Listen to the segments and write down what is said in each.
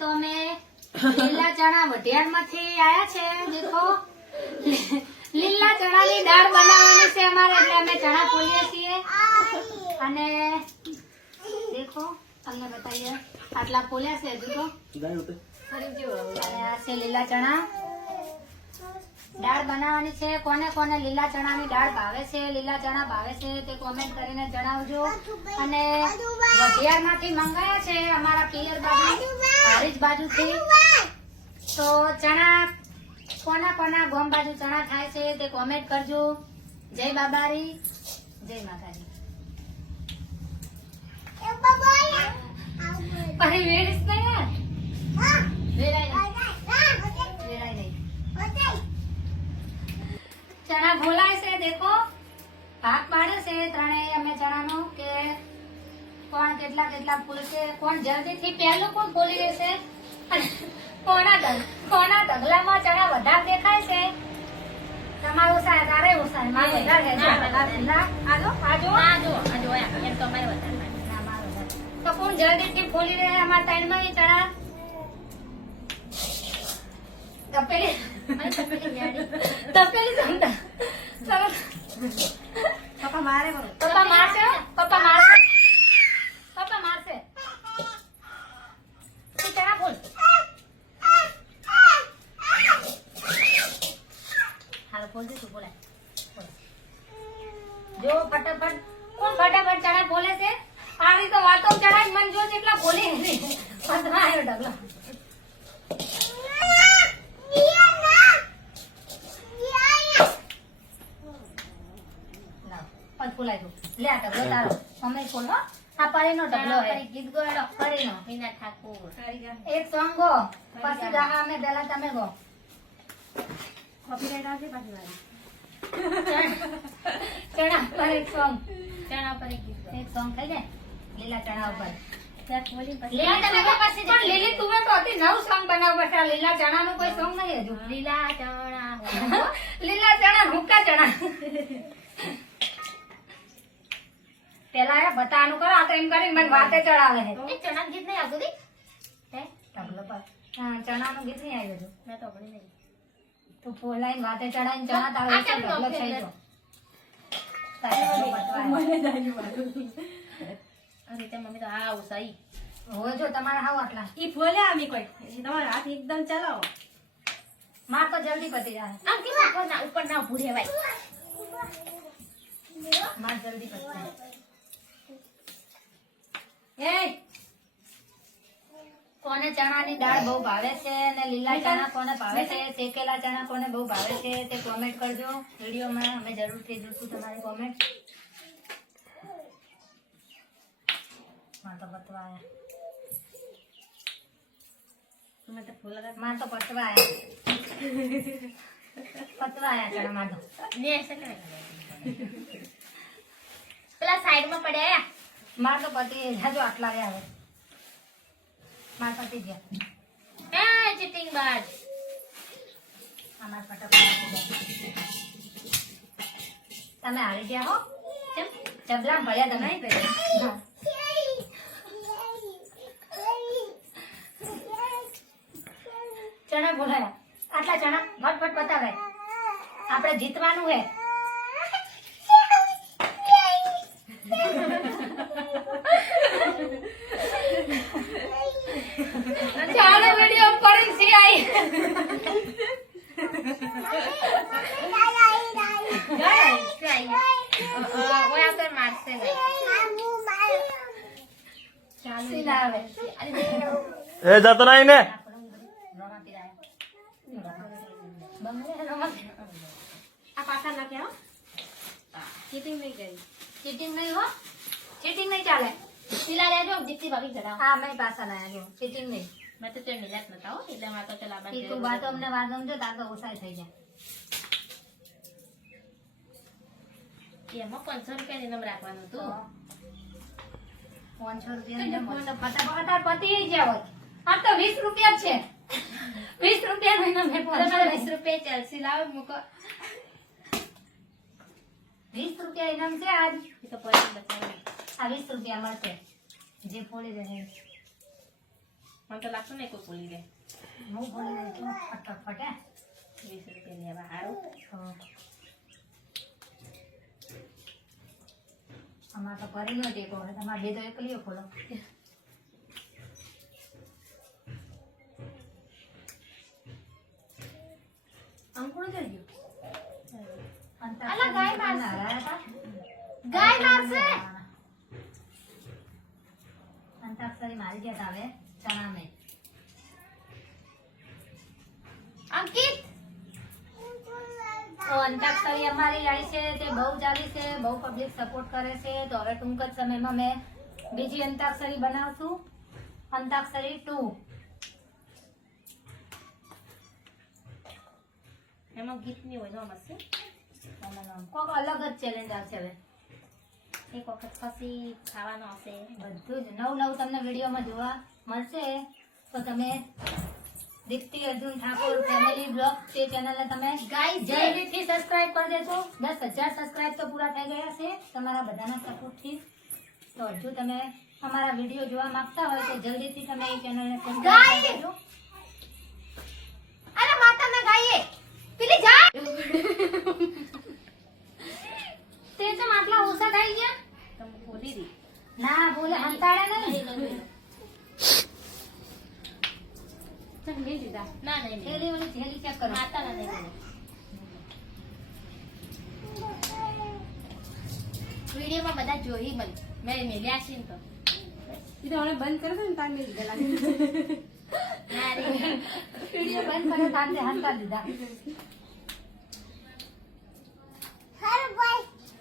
તો અમે લીલા ચણા વઢિયારમાંથી આયા છે દેખો. લીલા ચણાની દાળ બનાવવાની છે અમારે એટલે અમે ચણા ફોલીએ છીએ. અને દેખો તમને બતાવીએ. આટલા ફોલ્યા છે હજુ તો. અને આ છે લીલા ચણા. દાળ બનાવવાની છે. કોને કોને લીલા ચણાની દાળ ભાવે છે લીલા ચણા ભાવે છે તે કોમેન્ટ કરીને જણાવજો. અને વઢિયારમાંથી મંગાયા છે અમારા પિયર બાજુ હારીજ બાજુથી. તો ચણા કોના કોના ગોમ બાજુ ચણા થાય છે તે કોમેન્ટ કરજો. જય બાબારી. જય માતાજી. અરે વેડીશ ને? વેરાય નહીં વેરાય નહીં ચણા ઘોલાય છે દેખો. ભાગ પાડે છે ત્રણેય અમે ચણાનો કે કોણ કેટલા કેટલા ફૂલશે કોણ જલ્દીથી પહેલું કોણ ફોલી અને કોના કોના ઢગલામાં ચણા વધારે દેખાય છે? તમારું સાહેબ તારે ઉસાયમાં વધારે છે જો પેલા પેલા આજો આજો ના, મારું વધારે. તો કોણ જલ્દીથી ફોલી રહે અમારા ટાઈમમાં ચણા? તપેલી તપેલી સમજા સરસ પપ્પા મારે પપ્પા મારશે હો? પપ્પા મારશે પપ્પા મારશે તું ચણા ફોલ હાલો ફોલ દે તું બોલાય બોલ. જો ફટાફટ કોણ ફટાફટ ચણા બોલે છે આવી તો વાતો ચણા મન જો જેટલા બોલી નથી પદમાં આવ્યો ઢગલો લાવ, પદ ફોલાય તું. લે આ ઢગલો તારો અમે ફોલ હો આ પરીનો ઢગલો હે ગીત ગોળો પરીનો એક સોંગ ગો પછી ગા અમે પેલા તમે ગો કોપીરાઈટ આવશે પાછી મારી ચણા પર એક સોંગ ચણા પર એક ગીત ગાઓ. એક સોંગ થઈ જાય લીલા ચણા ઉપર ત્યાં ખોલી પછી લીલા ચણા પછી પણ લીલી તુવેર તો હતી નવું સોંગ બનાવ બેઠા લીલા ચણા નું કોઈ સોંગ નહીં હજુ લીલા ચણા લીલા ચણા હુક્કા ચણા પેલા એ બતાનું કરો આ તો એમ કરીને મને વાતે ચડાવે છે. એ ચણા ગીત નહીં આવતું હે? તબલો પર. હા ચણાનું ગીત નહીં આવ્યું હતું. મેં તો પડી નહીં. તું ફોલાઈને વાતે ચડાઈને ચણા તાવે છે નોખે થઈ છે? ગયો. મને ઢગલો મારું અને તે મમ્મી તો હા ઉસાઈ હોય જો તમારે હાવ આટલા. ઈ ફોલ્યા અમે કોઈ. તમારા હાથ એકદમ ચલાવો. માર તો જલ્દી પતી જાય. આમ કેવા ઉપર ના ઉપર ના ઊભું રહેવાય? માર જલ્દી પતી જાય. એ કોને ચણાની દાળ બહુ ભાવે છે અને લીલા ચણા કોને ભાવે છે? શેકેલા ચણા કોને બહુ ભાવે છે તે કોમેન્ટ કરજો. વિડીયોમાં અમે જરૂરથી જોશું તમારી કોમેન્ટ માર તો પતવા આયા તમે તો ફોલા પતવા પતવા આયા ચણા માર તો પેલા સાઈડમાં પડ્યા માર તો પતિ હજુ આટલા રહ્યા હવે માર પતિ ગયા. એ ચીટિંગ બાજ અમાર ફટાફટ તમે આવી ગયા હો? કેમ ચબલા ભર્યા તમે પહેલા ચણા બોલાયા. આટલા ચણા ફટફટ બતાવે. આપણે જીતવાનું હે ચાલો વીડિયો પડી સી આઈ ઓય આવતા મારશે નહીં સી ના આવે એ જતો નહીં ને ચીટિંગ નહીં કરી. ચીટિંગ નહીં હો. ચીટિંગ નહીં ચાલે. શીલા લેજો દીપ્તિ ભાભી જણાવો હા મેં પાછા લાયા જો ચીટિંગ નહીં. મેં તો તે મિલાત નતા હો. એટલે તો ચલા તું બાતો અમને વાદમ જો તાર તો ઓછા થઈ જાય. એમાં પાંચસો રૂપિયા ઇનામ રાખવાનું હતું. પાંચસો રૂપિયા ફટાફટ પતી હોત આ તો વીસ રૂપિયા છે. વીસ રૂપિયા નો હે પાંચસો તમારે વીસ વીસ રૂપિયા ચાલસી લાવો મૂકો. વીસ રૂપિયા ઇનામ છે આજ? એ તો પૈસા બચાવી આ વીસ રૂપિયા મળશે. જે ફોડી દે મને તો લાગતું નહીં કોઈ બોલી દે. હું બોલી દઉં છું. ફટાફટ હે. વીસ રૂપિયા લેવા હારું. તો અમારે તો પરિનો ટેકો. હવે તમારે બે તો એકલીઓ ખોલો. બહુ પબ્લિક સપોર્ટ કરે છે, તો હવે ટૂંક જ સમયમાં મેં બીજી અંતાક્ષરી બનાવશું. અંતાક્ષરી ટુ. એમાં ગીત નહીં હોય તો મસ્ત કોક અલગ જ ચેલેન્જ આવશે હવે. એક વખત પછી ખાવાનો હશે. બધું જ. નવું નવું તમને વિડીયોમાં જોવા મળશે. તો તમે દીપ્તિ અર્જુન ઠાકોર ફેમિલી બ્લોગ તે ચેનલને તમે Guys, જલ્દીથી સબસ્ક્રાઇબ કરી દેજો દસ હજાર સબસ્ક્રાઇબ તો પૂરા થઈ ગયા છે। તમારા બધાના સપોર્ટથી તો હજુ તમે અમારા વીડિયો જોવા માંગતા હોય તો જલ્દીથી તમે એ ચેનલને સબસ્ક્રાઇબ કરી દેજો. અરે માતા ને ગાઈએ. પેલી જા. તે ચમ આટલા ઓછા થઈ ગયા. તમે બોલી દી. ના બોલે હંતાડે નહીં. ચલ લઈ લીધા? ના નહીં નહીં થેલી ઓલી થેલી ચેક કરો નહીં વિડીયોમાં બધા જોઈ મન. મેં મેલ્યા છે ને તો. એ તો હવે બંધ કરે ને તાર મેં લીધા લાગે વીડિયો બંધ દીધા.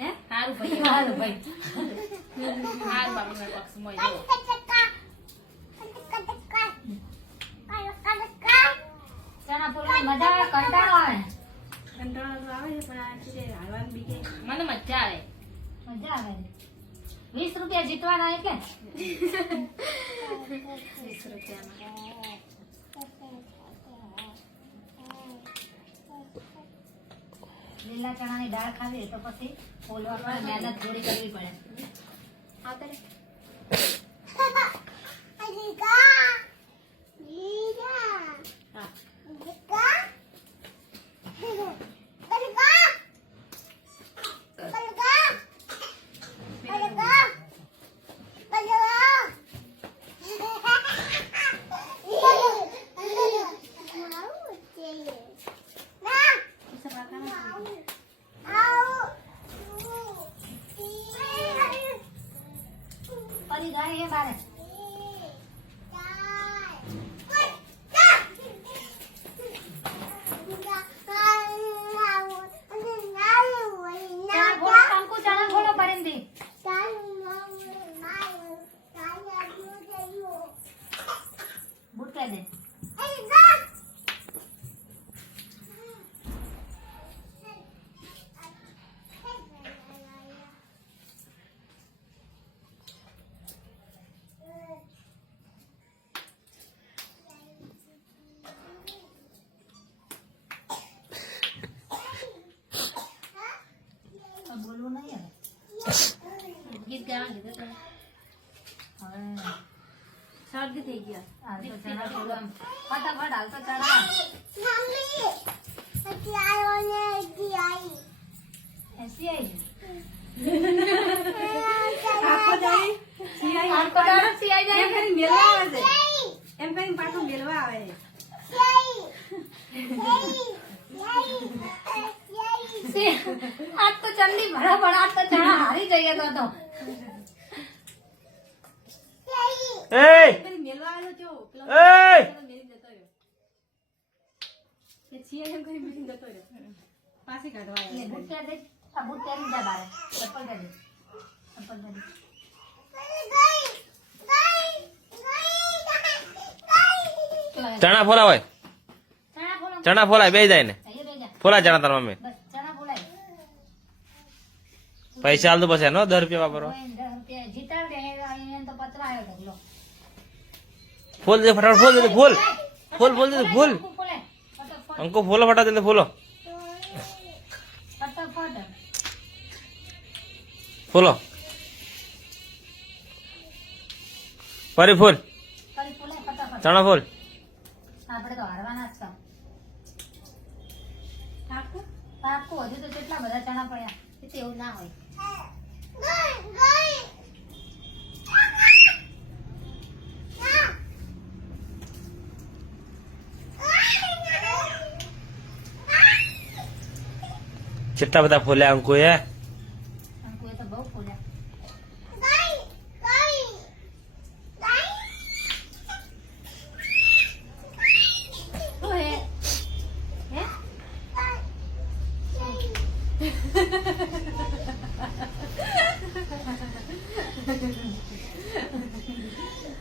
હે? સારું ભાઈ. હારું ભાઈ. સારું બાબુ મારા પક્ષમાં જો ચણા પોળાની મજા આવે કંટાળો આવે. કંટાળો તો આવે છે પણ આ હાલવાનું બીજે. મને મજા આવે. મજા આવે વીસ રૂપિયા જીતવાના એટલે વીસ રૂપિયામાં. લીલા ચણાની દાળ ખાવી તો પછી બોલવા પડે મહેનત થોડી કરવી પડે. આવતા રે હા ફરી ગાય હે બારે ચણા ફોલો કંકુ ચણા ફોલો પડીને બુટ કહી દે તો બોલવું નહીં હવે ગીત ગાવા કીધું તમે હવે શરદી થઈ ગયા હાલ તો ચણા ફોલો આમ ફટાફટ હાલ તો ચણા એસી આવી આખો દાડી સિયાઈ આખો દાડો સિયાઈ એમ જાય કરીને મેલવા આવે છે એમ કરીને પાછું મેલવા આવે છે આજ તો ચંડી બરાબર આજ તો ચણા હારી જઈએ તો તો એ ચણા ફોલા હોય ચણા ફોલો ચણા ફોલાય બે જાય ને. ફોલા ચણા તાર મમ્મી. બસ ચણા ફોલાય પૈસા હાલ તો પછી એનો દસ રૂપિયા વાપરો ફૂલ દે ફટાફટ ફોલ દે ફોલ. ફોલ ફોલ દે ફોલ. અંકુ ફોલે ફટાફટ દે ફોલો. ફોલો. ફરી ફૂલ. ચણા ફોલ. આપણે તો હારવાના જ પાકું? પાકું હજુ તો કેટલા બધા ચણા પડ્યા? એવું ના હોય. કેટલા બધા ફોલ્યા અંકુ એ અંકુએ તો બહુ ફૂલ્યા શું હે? હે?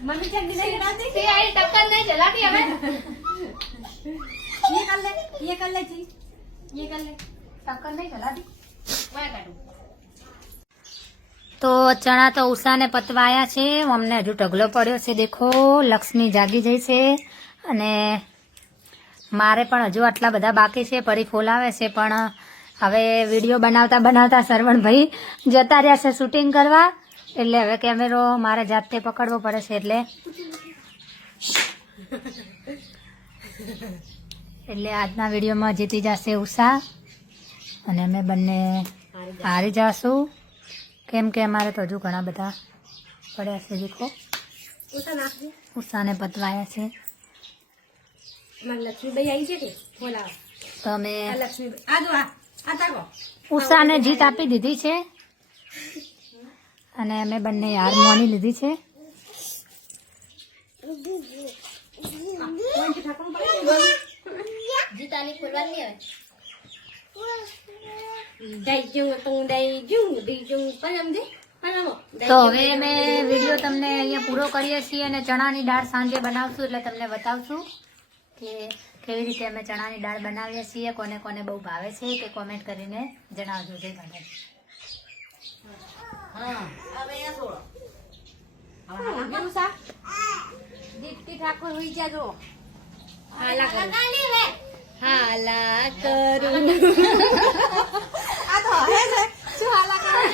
મમ્મી ચંડી નહીં બનાતી? તે આઈ ટક્કર નહીં ચલાતી હવે ये कर ले ये कर ले जी ये कर ले તો ચણા તો ઉષાને પતવાયા છે, અમને હજુ ઢગલો પડ્યો છે, દેખો, લક્ષ્મી જાગી જઈ છે, અને મારે પણ હજુ આટલા બધા બાકી છે પરી ફોલાવે છે, પણ હવે વીડિયો બનાવતા બનાવતા સરવણભાઈ જતા રહ્યા છે શૂટિંગ કરવા, એટલે હવે કેમેરો મારે જાતે પકડવો પડે છે, એટલે એટલે આજના વિડીયોમાં જીતી જશે ઉષા. અને અમે બંને હારી જશું. કેમ કે અમારે તો હજુ ઘણા બધા પડ્યા છે દેખો ઉષા ઉષાને પતવાયા છે. મારી આવી છે કે? બોલાવો. તો અમે આ લક્ષ્મીબાઈ આ જો આ આ તાકો ઉષાને જીત આપી દીધી છે. અને અમે બંને હાર મોની લીધી છે. જીતાની ખોલવાની તું જું જું હવે અમે વીડિયો તમને અહીંયા પૂરો કરીએ છીએ અને ચણાની દાળ સાંજે બનાવશું એટલે તમને બતાવશું કે કેવી રીતે અમે ચણાની દાળ બનાવીએ છીએ કોને કોને બહુ ભાવે છે કે કોમેન્ટ કરીને જણાવજો. જય મને ઠાકોર હોઈ જાજો. હાલા કરું. આ તો હે છે. શું હાલા કરું?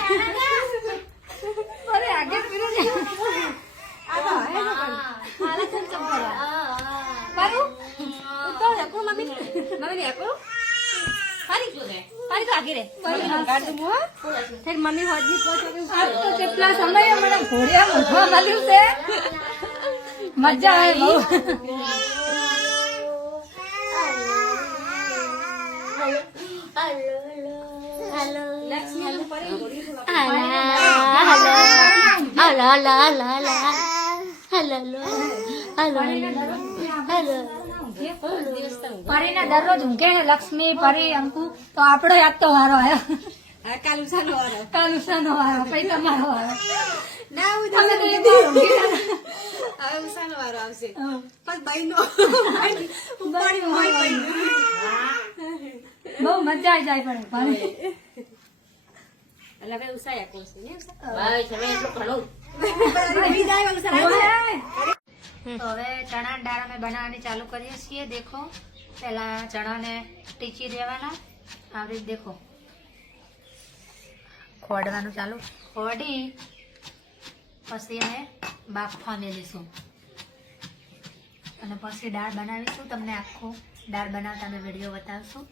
અરે આગે ફિરો ને. આ તો હે છે હાલા ચમ ચમ કરું ઉતો હેકો મમ્મી. મમ્મી હેકો હારી જો રે. હારી તો આગે રે. મમ્મી કાઢ દઉં હો. ફેર મમ્મી હોજી પહોંચો આજ તો કેટલા સમયે મને ઘોડિયા મૂકવા છે. મજા આવે બહુ લક્ષ્મી નું પડી હોળી પરીને દરરોજ ઊંઘે છે લક્ષ્મી પરી અંકુ. તો આપણો યાદ તો વારો આવ્યો. આ કાલ ઉષાનો વારો. કાલુસાનો વારો પછી તમારો વારો. ના હું તો. હવે ઉષાનો આવશે. પણ નો બહુ મજા આવી જાય પણ એટલે હવે ઉષા યા કોશે ને ભાઈ તમે એટલું ઘણું હવે ચણા દાળ અમે બનાવવાની ચાલુ કરીએ છીએ. દેખો પહેલા ચણાને ટીચી દેવાના. આવી રીતે દેખો. ખોડવાનું ચાલુ. ખોડી પછી અમે બાફવા મેલીશું અને પછી દાળ બનાવીશું. તમને આખો દાળ બનાવતા અમે વીડિયો બતાવશું.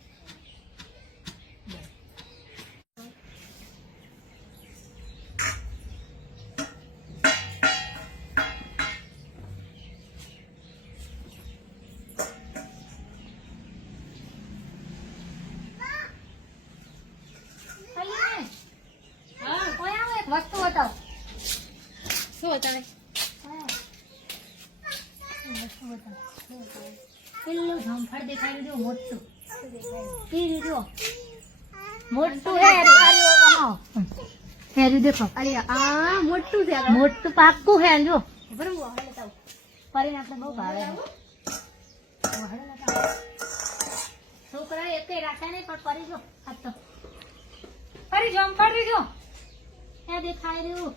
શું પેલું જામફળ દેખાઈ રહ્યું મોટું. એ રહ્યું. મોટું હે આ રહ્યું કમાઓ હે રહ્યું દેખો. અરે આ મોટું છે મોટું પાક્કું હે જો બરાબર હાલે તાવ પરીને આપણે બહુ ભાવે. છોકરા એકે રાખ્યા નહીં પણ ફરી જો. આ તો. ફરી જામફળ રીજો હે દેખાઈ રહ્યું.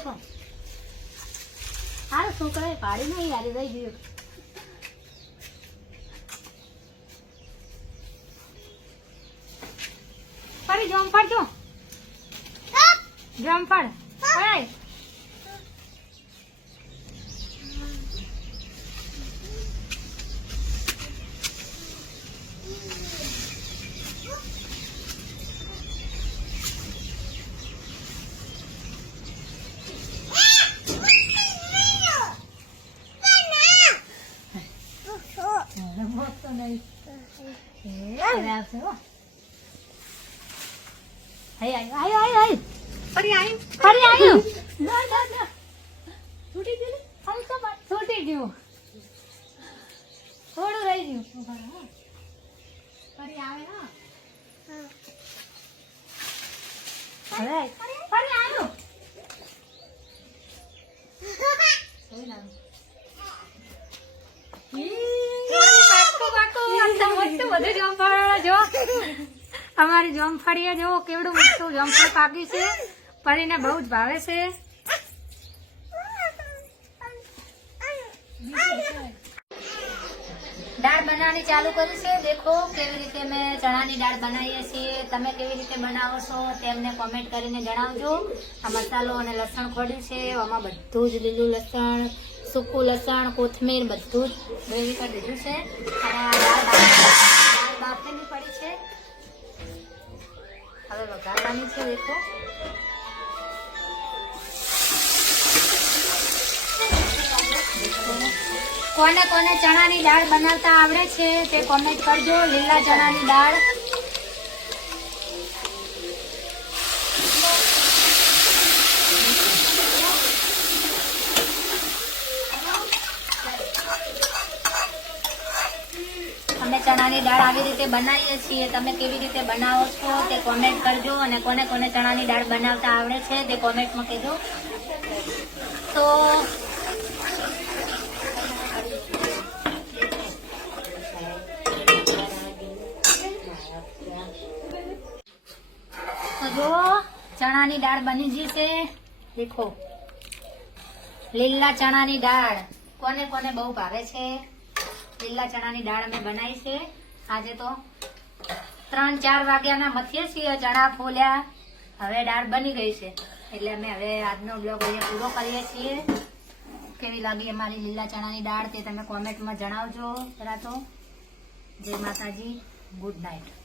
અરે દેખો. હારું છોકરાએ પાડી નહીં યાર રહી ગયો. ફરી જમફળ જો જમફળ ઓય મોટો નહીં એ આવશે હો આય આય આય આય આય. ફરી આવી ફરી આવ્યું ના ના ના. છૂટી ગયું? ફરી તો છૂટી ગયું. થોડું રહી ગયું. ફરી આવે હો. ફરી આવ્યું ઈ, જો. અમારી જોમફળીએ જોવો કેવડું મોટું જોમફળ પાક્યું છે, પરીને બહુ જ ભાવે છે. દાળ બનાવવાની ચાલુ કરી છે. દેખો કેવી રીતે મેં ચણાની દાળ બનાવીએ છીએ. તમે કેવી રીતે બનાવો છો તેમને કોમેન્ટ કરીને જણાવજો. આ મસાલો અને લસણ ખોડ્યું છે. આમાં બધું જ લીલું લસણ, સૂકું લસણ, કોથમીર બધું જ ગ્રેવી કરી દીધું છે. અને દાળ બાફેલી પડી છે. હવે વઘારવાની છે, દેખો. કોને કોને ચણાની દાળ બનાવતા આવડે છે તે કોમેન્ટ કરજો. લીલા ચણાની દાળ દાળ આવી રીતે બનાવીએ છીએ. તમે કેવી રીતે બનાવો છો તે કોમેન્ટ કરજો અને કોને કોને ચણાની દાળ બનાવતા આવડે છે તે કોમેન્ટમાં કહેજો. તો જો ચણાની દાળ બની ગઈ છે. દેખો. લીલા ચણાની દાળ કોને કોને બહુ ભાવે છે? લીલા ચણાની દાળ અમે બનાવી છે. આજે તો ત્રણ, ચાર વાગ્યાના મથીએ છીએ, ચણા ફોલ્યા. હવે દાળ બની ગઈ છે. એટલે અમે હવે આજનો બ્લોગ અહીંયા પૂરો કરીએ છીએ. કેવી લાગી અમારી લીલા ચણાની દાળ તે તમે કોમેન્ટમાં જણાવજો. જરા તો. જય માતાજી. Good night